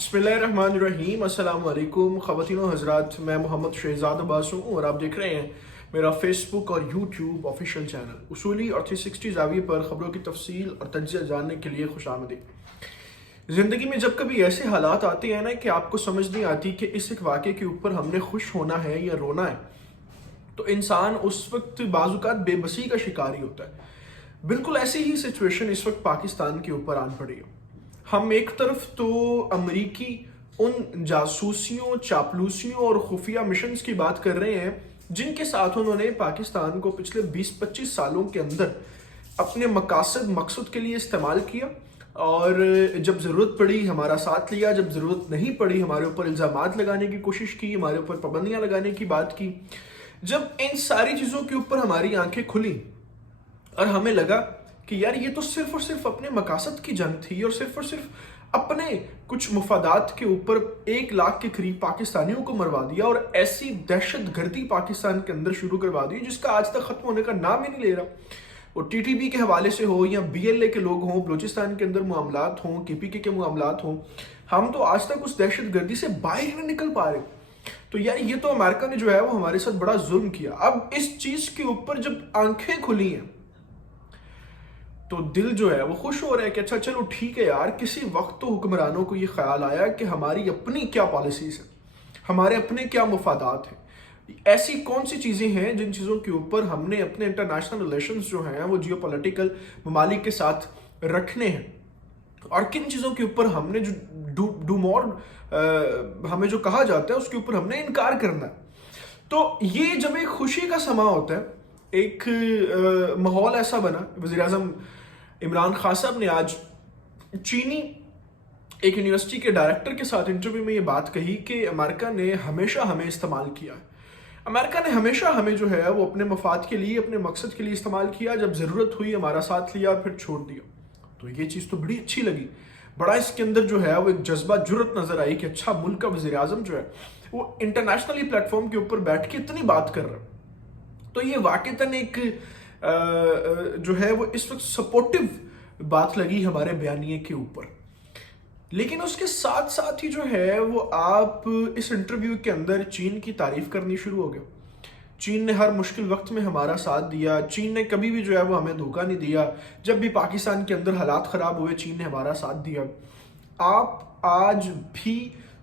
बिस्मिल्लाहिर्रहमानिर्रहीम। अस्सलाम वालेकुम ख़वातीन व हज़रात, मैं मोहम्मद शहजाद अब्बास हूँ और आप देख रहे हैं मेरा फेसबुक और यूट्यूब ऑफिशियल चैनल उसूली और 360 ज़ाविये पर ख़बरों की तफसील और तज्ज़िया जानने के लिए खुशामदीद। ज़िंदगी में जब कभी ऐसे हालात आते हैं ना कि आपको समझ नहीं आती कि इस एक वाक़े के ऊपर हमने खुश होना है या रोना है, तो इंसान उस वक्त बाज़ुकात बेबसी का शिकार ही होता है। बिल्कुल ऐसी ही सिचुएशन इस वक्त पाकिस्तान के ऊपर आन पड़ी है। हम एक तरफ तो अमरीकी उन जासूसियों, चापलूसियों और खुफिया मिशंस की बात कर रहे हैं जिनके साथ उन्होंने पाकिस्तान को पिछले 20-25 सालों के अंदर अपने मकसद के लिए इस्तेमाल किया और जब ज़रूरत पड़ी हमारा साथ लिया, जब ज़रूरत नहीं पड़ी हमारे ऊपर इल्ज़ामात लगाने की कोशिश की, हमारे ऊपर पाबंदियाँ लगाने की बात की। जब इन सारी चीज़ों के ऊपर हमारी आंखें खुली और हमें लगा कि यार ये तो सिर्फ और सिर्फ अपने मकासद की जंग थी और सिर्फ अपने कुछ मुफादात के ऊपर 1 लाख के करीब पाकिस्तानियों को मरवा दिया और ऐसी दहशत गर्दी पाकिस्तान के अंदर शुरू करवा दी जिसका आज तक खत्म होने का नाम ही नहीं ले रहा। वो टीटीबी के हवाले से हो या बीएलए के लोग हों, बलूचिस्तान के अंदर मामलात हों, केपीके के मामलात हों, हम तो आज तक उस दहशत गर्दी से बाहर ही नहीं निकल पा रहे। तो यार ये तो अमेरिका ने जो है वो हमारे साथ बड़ा जुल्म किया। अब इस चीज के ऊपर जब आंखें खुली हैं तो दिल जो है वो खुश हो रहा है कि अच्छा चलो ठीक है यार, किसी वक्त तो हुक्मरानों को ये ख्याल आया कि हमारी अपनी क्या पॉलिसीज है, हमारे अपने क्या मुफादात हैं, ऐसी कौन सी चीज़ें हैं जिन चीज़ों के ऊपर हमने अपने इंटरनेशनल रिलेशंस जो हैं वो जियोपॉलिटिकल ममालिक के साथ रखने हैं और किन चीज़ों के ऊपर हमने जो डू मोर हमें जो कहा जाता है उसके ऊपर हमने इनकार करना है। तो ये जब एक खुशी का समा होता है, एक माहौल ऐसा बना। वज़ीर आज़म इमरान खान साहब ने आज चीनी एक यूनिवर्सिटी के डायरेक्टर के साथ इंटरव्यू में ये बात कही कि अमेरिका ने हमेशा हमें इस्तेमाल किया है, अमेरिका ने हमेशा हमें जो है वो अपने मफाद के लिए, अपने मकसद के लिए इस्तेमाल किया, जब ज़रूरत हुई हमारा साथ लिया फिर छोड़ दिया। तो ये चीज़ तो बड़ी अच्छी लगी, बड़ा इसके अंदर जो है वो एक जज्बा जुर्रत नज़र आई कि अच्छा मुल्क का वज़ीर आज़म जो है वो इंटरनेशनली प्लेटफॉर्म के ऊपर बैठ के इतनी बात कर रहा है। तो ये वाक़तन एक जो है वो इस वक्त सपोर्टिव बात लगी हमारे बयानिए के ऊपर। लेकिन उसके साथ साथ ही जो है वो आप इस इंटरव्यू के अंदर चीन की तारीफ करनी शुरू हो गए। चीन ने हर मुश्किल वक्त में हमारा साथ दिया, चीन ने कभी भी जो है वो हमें धोखा नहीं दिया, जब भी पाकिस्तान के अंदर हालात ख़राब हुए चीन ने हमारा साथ दिया। आप आज भी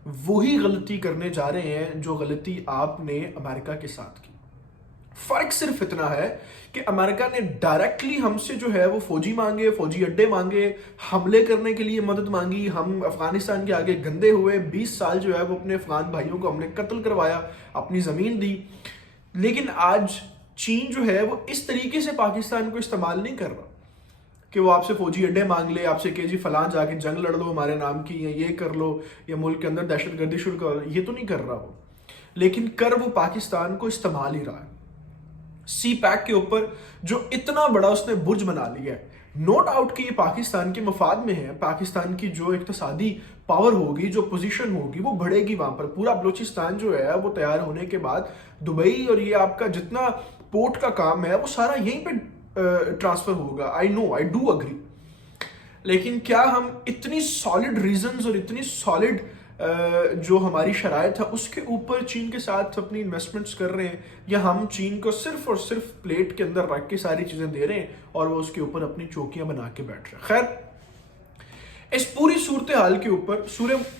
वही गलती करने जा रहे हैं जो गलती आपने अमेरिका के साथ की। फर्क सिर्फ इतना है कि अमेरिका ने डायरेक्टली हमसे जो है वो फौजी मांगे, फौजी अड्डे मांगे, हमले करने के लिए मदद मांगी, हम अफगानिस्तान के आगे गंदे हुए, 20 साल जो है वो अपने अफगान भाइयों को हमने कत्ल करवाया, अपनी ज़मीन दी। लेकिन आज चीन जो है वो इस तरीके से पाकिस्तान को इस्तेमाल नहीं कर रहा कि वो आपसे फौजी अड्डे मांग ले, आपसे कि जी फलां जाके जंग लड़ लो हमारे नाम की, या ये कर लो, या मुल्क के अंदर दहशत गर्दी शुरू कर लो। ये तो नहीं कर रहा वो, लेकिन कर वो पाकिस्तान को इस्तेमाल ही रहा है। सी पैक के ऊपर जो इतना बड़ा उसने बुर्ज बना लिया है, नो डाउट कि ये पाकिस्तान के मफाद में है। पाकिस्तान की जो इक्तिसादी पावर होगी, जो पोजीशन होगी वो बढ़ेगी वहां पर। पूरा बलूचिस्तान जो है वो तैयार होने के बाद दुबई और ये आपका जितना पोर्ट का काम है वो सारा यहीं पे ट्रांसफर होगा। I know, I do agree. लेकिन क्या हम इतनी सॉलिड रीजंस और इतनी सॉलिड जो हमारी शराइत है उसके ऊपर चीन के साथ अपनी इन्वेस्टमेंट्स कर रहे हैं, या हम चीन को सिर्फ और सिर्फ प्लेट के अंदर रख के सारी चीज़ें दे रहे हैं और वो उसके ऊपर अपनी चौकियां बना के बैठ रहे हैं। खैर, इस पूरी सूरत हाल के ऊपर,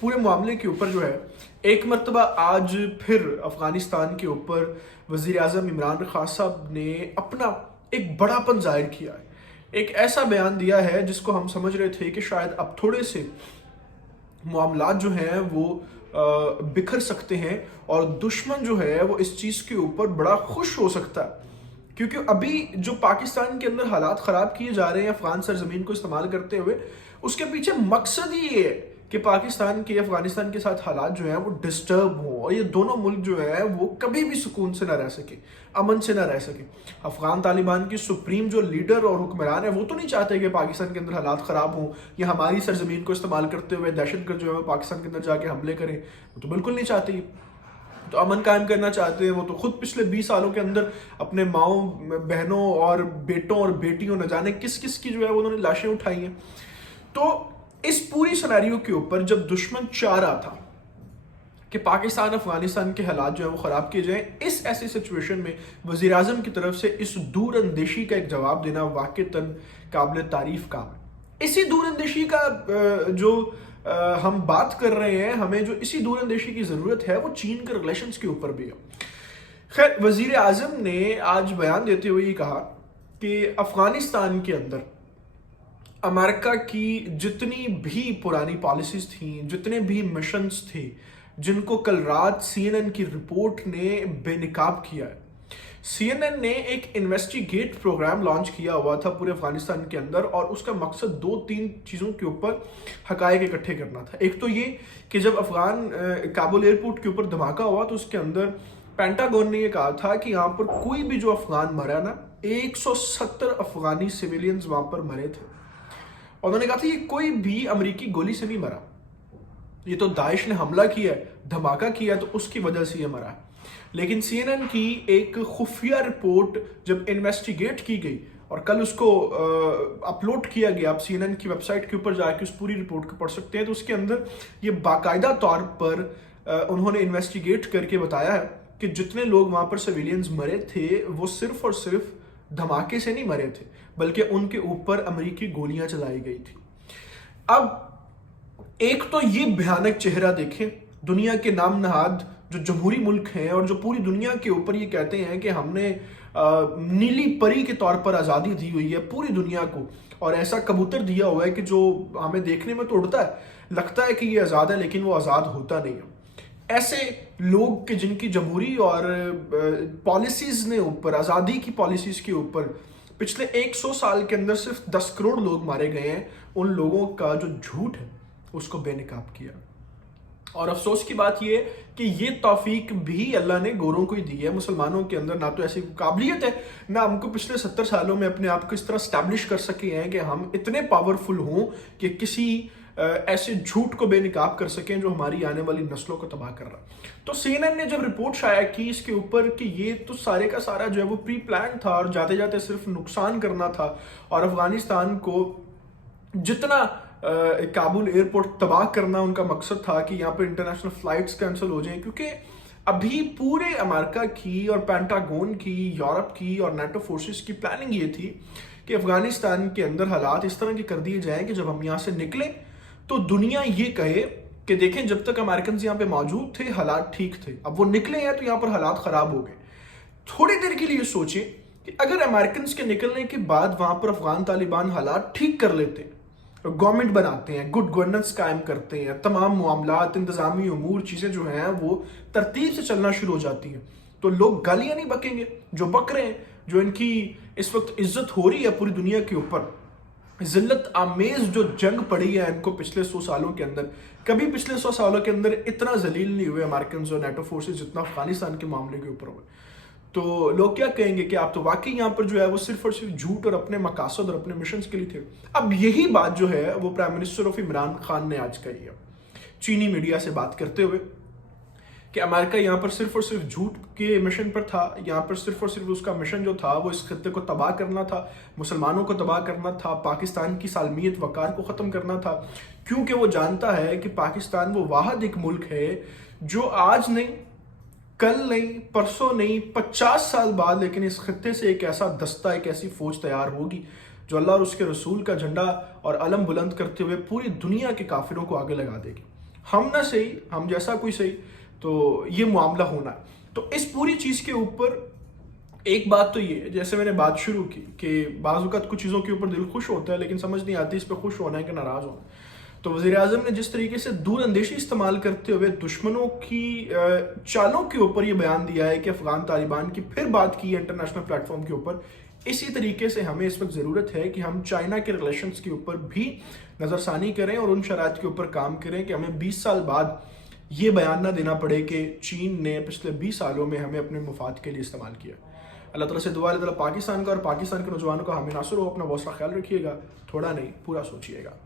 पूरे मामले के ऊपर जो है एक मरतबा आज फिर अफगानिस्तान के ऊपर वज़ीर आज़म इमरान खान साहब ने अपना एक बड़ापन जाहिर किया है। एक ऐसा बयान दिया है जिसको हम समझ रहे थे कि शायद अब थोड़े से मामलात जो हैं वो बिखर सकते हैं और दुश्मन जो है वो इस चीज़ के ऊपर बड़ा खुश हो सकता है, क्योंकि अभी जो पाकिस्तान के अंदर हालात ख़राब किए जा रहे हैं अफ़गान सरजमीन को इस्तेमाल करते हुए, उसके पीछे मकसद ही ये है कि पाकिस्तान के अफ़गानिस्तान के साथ हालात जो हैं वो डिस्टर्ब हों और ये दोनों मुल्क जो है वो कभी भी सुकून से ना रह सके, अमन से ना रह सके। अफ़गान तालिबान की सुप्रीम जो लीडर और हुक्मरान है वो तो नहीं चाहते कि पाकिस्तान के अंदर हालात ख़राब हों या हमारी सरजमीन को इस्तेमाल करते हुए दहशतगर्द जो है पाकिस्तान के अंदर जाके हमले करें। वो तो बिल्कुल नहीं चाहते, तो अमन कायम करना चाहते हैं। वो तो खुद पिछले 20 सालों के अंदर अपने माओ बहनों और बेटों और बेटियों न जाने किस किस की जो है उन्होंने लाशें उठाई हैं। तो اس پوری سیناریو کے اوپر جب دشمن چاہ رہا تھا کہ پاکستان افغانستان کے حالات جو ہیں وہ خراب کیے جائیں، اس ایسی سچویشن میں وزیر اعظم کی طرف سے اس دور اندیشی کا ایک جواب دینا واقعتاً قابل تعریف کام ہے۔ اسی دور اندیشی کا جو ہم بات کر رہے ہیں، ہمیں جو اسی دور اندیشی کی ضرورت ہے وہ چین کے ریلیشنز کے اوپر بھی ہے۔ خیر، وزیر اعظم نے آج بیان دیتے ہوئے یہ کہا کہ افغانستان کے اندر امریکہ کی جتنی بھی پرانی پالیسیز تھیں، جتنے بھی مشنز تھے، جن کو کل رات سی این این کی رپورٹ نے بے نقاب کیا ہے۔ سی این این نے ایک انویسٹیگیٹ پروگرام لانچ کیا ہوا تھا پورے افغانستان کے اندر، اور اس کا مقصد 2-3 چیزوں کے اوپر حقائق اکٹھے کرنا تھا۔ ایک تو یہ کہ جب کابل ایئرپورٹ کے اوپر دھماکہ ہوا تو اس کے اندر پینٹاگون نے یہ کہا تھا کہ یہاں پر کوئی بھی جو افغان مرا نا، 170 افغانی سویلینز وہاں پر مرے تھے، اور انہوں نے کہا تھا یہ کوئی بھی امریکی گولی سے نہیں مرا، یہ تو داعش نے حملہ کیا ہے، دھماکہ کیا تو اس کی وجہ سے یہ مرا ہے۔ لیکن سی این این کی ایک خفیہ رپورٹ جب انویسٹیگیٹ کی گئی اور کل اس کو اپلوڈ کیا گیا، آپ سی این این کی ویب سائٹ کے اوپر جا کے اس پوری رپورٹ کو پڑھ سکتے ہیں، تو اس کے اندر یہ باقاعدہ طور پر انہوں نے انویسٹیگیٹ کر کے بتایا ہے کہ جتنے لوگ وہاں پر سویلینز مرے تھے وہ صرف اور صرف دھماکے سے نہیں مرے تھے، بلکہ ان کے اوپر امریکی گولیاں چلائی گئی تھی۔ اب ایک تو یہ بھیانک چہرہ دیکھیں، دنیا کے نام نہاد جو جمہوری ملک ہیں اور جو پوری دنیا کے اوپر یہ کہتے ہیں کہ ہم نے نیلی پری کے طور پر آزادی دی ہوئی ہے پوری دنیا کو، اور ایسا کبوتر دیا ہوا ہے کہ جو ہمیں دیکھنے میں تو اڑتا ہے، لگتا ہے کہ یہ آزاد ہے لیکن وہ آزاد ہوتا نہیں ہے۔ ایسے لوگ کہ جن کی جمہوری اور پالیسیز نے اوپر، آزادی کی پالیسیز کے اوپر پچھلے 100 سال کے اندر صرف 10 کروڑ لوگ مارے گئے ہیں، ان لوگوں کا جو جھوٹ ہے اس کو بے نقاب کیا۔ اور افسوس کی بات یہ کہ یہ توفیق بھی اللہ نے گوروں کو ہی دی ہے۔ مسلمانوں کے اندر نہ تو ایسی قابلیت ہے، نہ ہم کو پچھلے 70 سالوں میں اپنے آپ کو اس طرح اسٹیبلش کر سکے ہیں کہ ہم اتنے پاورفل ہوں کہ کسی ایسے جھوٹ کو بے نقاب کر سکیں جو ہماری آنے والی نسلوں کو تباہ کر رہا۔ تو سی این این نے جب رپورٹ شائع کی اس کے اوپر کہ یہ تو سارے کا سارا جو ہے وہ پری پلان تھا اور جاتے جاتے صرف نقصان کرنا تھا، اور افغانستان کو جتنا کابل ایئرپورٹ تباہ کرنا ان کا مقصد تھا کہ یہاں پہ انٹرنیشنل فلائٹس کینسل ہو جائیں، کیونکہ ابھی پورے امریکہ کی اور پینٹاگون کی، یورپ کی اور نیٹو فورسز کی پلاننگ یہ تھی کہ افغانستان کے اندر حالات اس طرح کے کر دیے جائیں کہ جب ہم یہاں سے نکلیں تو دنیا یہ کہے کہ دیکھیں جب تک امریکنز یہاں پہ موجود تھے حالات ٹھیک تھے، اب وہ نکلے ہیں تو یہاں پر حالات خراب ہو گئے۔ تھوڑی دیر کے لیے سوچیں کہ اگر امریکنز کے نکلنے کے بعد وہاں پر افغان طالبان حالات ٹھیک کر لیتے ہیں، گورنمنٹ بناتے ہیں، گڈ گورننس قائم کرتے ہیں، تمام معاملات، انتظامی امور، چیزیں جو ہیں وہ ترتیب سے چلنا شروع ہو جاتی ہیں، تو لوگ گالیاں نہیں بکیں گے جو بک رہے ہیں، جو ان کی اس وقت عزت ہو رہی ہے پوری دنیا کے اوپر۔ ذلت آمیز جو جنگ پڑی ہے ان کو پچھلے 100 سالوں کے اندر، کبھی پچھلے 100 سالوں کے اندر اتنا ذلیل نہیں ہوئے امریکنز اور نیٹو فورسز جتنا افغانستان کے معاملے کے اوپر ہوئے۔ تو لوگ کیا کہیں گے کہ آپ تو واقعی یہاں پر جو ہے وہ صرف اور صرف جھوٹ اور اپنے مقاصد اور اپنے مشنز کے لیے تھے۔ اب یہی بات جو ہے وہ prime minister of Imran Khan نے آج کہی ہے چینی میڈیا سے بات کرتے ہوئے کہ امریکہ یہاں پر صرف اور صرف جھوٹ کے مشن پر تھا، یہاں پر صرف اور صرف اس کا مشن جو تھا وہ اس خطے کو تباہ کرنا تھا، مسلمانوں کو تباہ کرنا تھا، پاکستان کی سالمیت وقار کو ختم کرنا تھا، کیونکہ وہ جانتا ہے کہ پاکستان وہ واحد ایک ملک ہے جو آج نہیں، کل نہیں، پرسوں نہیں، 50 سال بعد لیکن اس خطے سے ایک ایسا دستہ، ایک ایسی فوج تیار ہوگی جو اللہ اور اس کے رسول کا جھنڈا اور علم بلند کرتے ہوئے پوری دنیا کے کافروں کو آگے لگا دے گی۔ ہم نہ صحیح، ہم جیسا کوئی صحیح، تو یہ معاملہ ہونا ہے۔ تو اس پوری چیز کے اوپر ایک بات تو یہ ہے، جیسے میں نے بات شروع کی کہ بعض اوقات کچھ چیزوں کے اوپر دل خوش ہوتا ہے لیکن سمجھ نہیں آتی اس پہ خوش ہونا ہے کہ ناراض ہونا۔ تو وزیر اعظم نے جس طریقے سے دور اندیشی استعمال کرتے ہوئے دشمنوں کی چالوں کے اوپر یہ بیان دیا ہے کہ افغان طالبان کی پھر بات کی ہے انٹرنیشنل پلیٹ فارم کے اوپر، اسی طریقے سے ہمیں اس وقت ضرورت ہے کہ ہم چائنا کے ریلیشنز کے اوپر بھی نظر ثانی کریں اور ان شرائط کے اوپر کام کریں کہ ہمیں 20 سال بعد یہ بیان نہ دینا پڑے کہ چین نے پچھلے 20 سالوں میں ہمیں اپنے مفاد کے لیے استعمال کیا۔ اللہ تعالیٰ سے دعا ہے، اللہ تعالیٰ پاکستان کا اور پاکستان کے نوجوانوں کا حامی ناصر ہو۔ اپنا بہت سا خیال رکھیے گا، تھوڑا نہیں پورا سوچیے گا۔